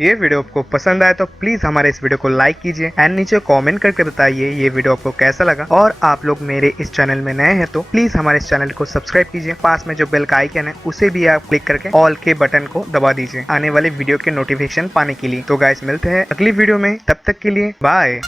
ये वीडियो आपको पसंद आए तो प्लीज हमारे इस वीडियो को लाइक कीजिए एंड नीचे कमेंट करके बताइए ये वीडियो आपको कैसा लगा। और आप लोग मेरे इस चैनल में नए हैं तो प्लीज हमारे इस चैनल को सब्सक्राइब कीजिए। पास में जो बेल का आइकन है उसे भी आप क्लिक करके ऑल के बटन को दबा दीजिए आने वाले वीडियो के नोटिफिकेशन पाने के लिए। तो गाइस मिलते हैं अगली वीडियो में, तब तक के लिए बाय।